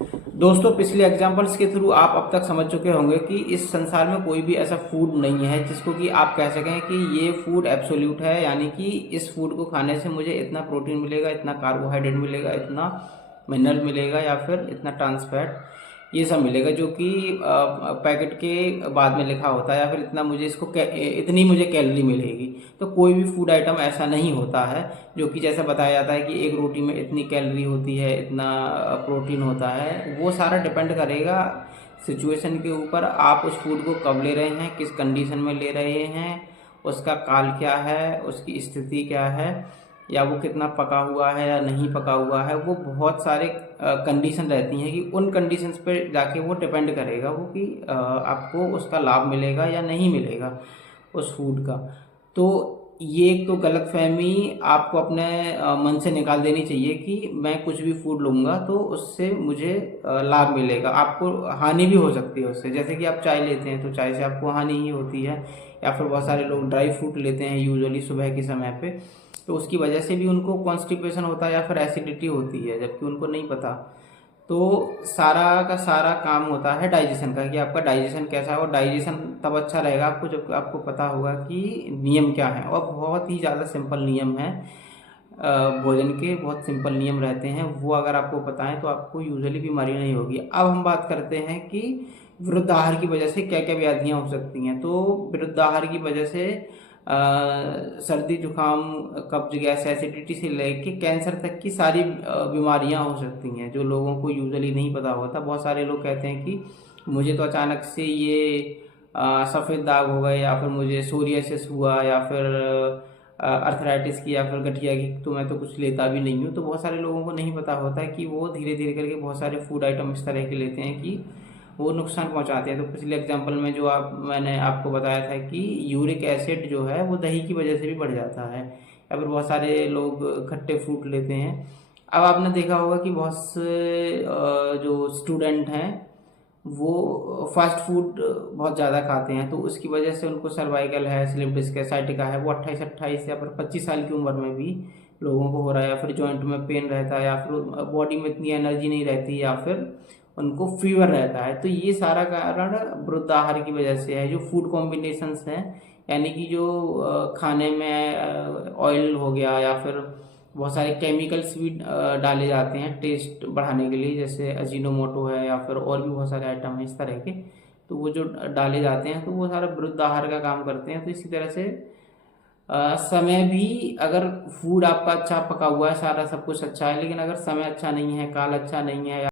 दोस्तों, पिछले एग्जाम्पल्स के थ्रू आप अब तक समझ चुके होंगे कि इस संसार में कोई भी ऐसा फूड नहीं है जिसको कि आप कह सकें कि ये फूड एब्सोल्यूट है, यानी कि इस फूड को खाने से मुझे इतना प्रोटीन मिलेगा, इतना कार्बोहाइड्रेट मिलेगा, इतना मिनरल मिलेगा या फिर इतना ट्रांस फैट, ये सब मिलेगा जो कि पैकेट के बाद में लिखा होता है, या फिर इतना मुझे इतनी मुझे कैलोरी मिलेगी। तो कोई भी फूड आइटम ऐसा नहीं होता है जो कि जैसा बताया जाता है कि एक रोटी में इतनी कैलोरी होती है, इतना प्रोटीन होता है। वो सारा डिपेंड करेगा सिचुएशन के ऊपर, आप उस फूड को कब ले रहे हैं, किस कंडीशन में ले रहे हैं, उसका काल क्या है, उसकी स्थिति क्या है, या वो कितना पका हुआ है या नहीं पका हुआ है। वो बहुत सारे कंडीशन रहती हैं कि उन कंडीशंस पे जाके वो डिपेंड करेगा वो कि आपको उसका लाभ मिलेगा या नहीं मिलेगा उस फूड का। तो ये एक तो गलतफहमी आपको अपने मन से निकाल देनी चाहिए कि मैं कुछ भी फूड लूँगा तो उससे मुझे लाभ मिलेगा। आपको हानि भी हो सकती है उससे, जैसे कि आप चाय लेते हैं तो चाय से आपको हानि ही होती है, या फिर बहुत सारे लोग ड्राई फ्रूट लेते हैं यूजुअली सुबह के समय पे, तो उसकी वजह से भी उनको कॉन्स्टिपेशन होता है या फिर एसिडिटी होती है, जबकि उनको नहीं पता। तो सारा का सारा काम होता है डाइजेशन का, कि आपका डाइजेशन कैसा है, और डाइजेशन तब अच्छा रहेगा आपको जब आपको पता होगा कि नियम क्या है। और बहुत ही ज़्यादा सिंपल नियम है, भोजन के बहुत सिंपल नियम रहते हैं, वो अगर आपको पता है तो आपको यूजुअली बीमारी नहीं होगी। अब हम बात करते हैं कि विरुद्ध आहार की वजह से क्या क्या व्याधियाँ हो सकती हैं। तो विरुद्ध आहार की वजह से सर्दी जुकाम, कब्ज, गैस, एसिडिटी से लेके कैंसर तक की सारी बीमारियां हो सकती हैं, जो लोगों को यूजुअली नहीं पता होता। बहुत सारे लोग कहते हैं कि मुझे तो अचानक से ये सफ़ेद दाग हो गए, या फिर मुझे सोरियासिस हुआ, या फिर अर्थराइटिस की, या फिर गठिया की, तो मैं तो कुछ लेता भी नहीं हूँ। तो बहुत सारे लोगों को नहीं पता होता है कि वो धीरे धीरे करके बहुत सारे फूड आइटम इस तरह के लेते हैं कि वो नुकसान पहुंचाते हैं। तो पिछले एग्जांपल में जो मैंने आपको बताया था कि यूरिक एसिड जो है वो दही की वजह से भी बढ़ जाता है, या फिर बहुत सारे लोग खट्टे फ्रूट लेते हैं। अब आपने देखा होगा कि बहुत से जो स्टूडेंट हैं वो फास्ट फूड बहुत ज़्यादा खाते हैं, तो उसकी वजह से उनको सर्वाइकल है, स्लिप डिस्क है, साइटिका है, वो 28-28 या फिर 25 साल की उम्र में भी लोगों को हो रहा है। या फिर जॉइंट में पेन रहता है, या फिर बॉडी में इतनी एनर्जी नहीं रहती, या फिर उनको फीवर रहता है। तो ये सारा कारण वृद्ध आहार की वजह से है। जो फूड कॉम्बिनेशंस हैं, यानी कि जो खाने में ऑयल हो गया, या फिर बहुत सारे केमिकल्स भी डाले जाते हैं टेस्ट बढ़ाने के लिए, जैसे अजीनोमोटो है, या फिर और भी बहुत सारे आइटम हैं इस तरह के, तो वो जो डाले जाते हैं तो वो सारा वृद्ध आहार का काम करते हैं। तो इसी तरह से समय भी, अगर फूड आपका अच्छा पका हुआ है, सारा सब कुछ अच्छा है, लेकिन अगर समय अच्छा नहीं है, काल अच्छा नहीं है,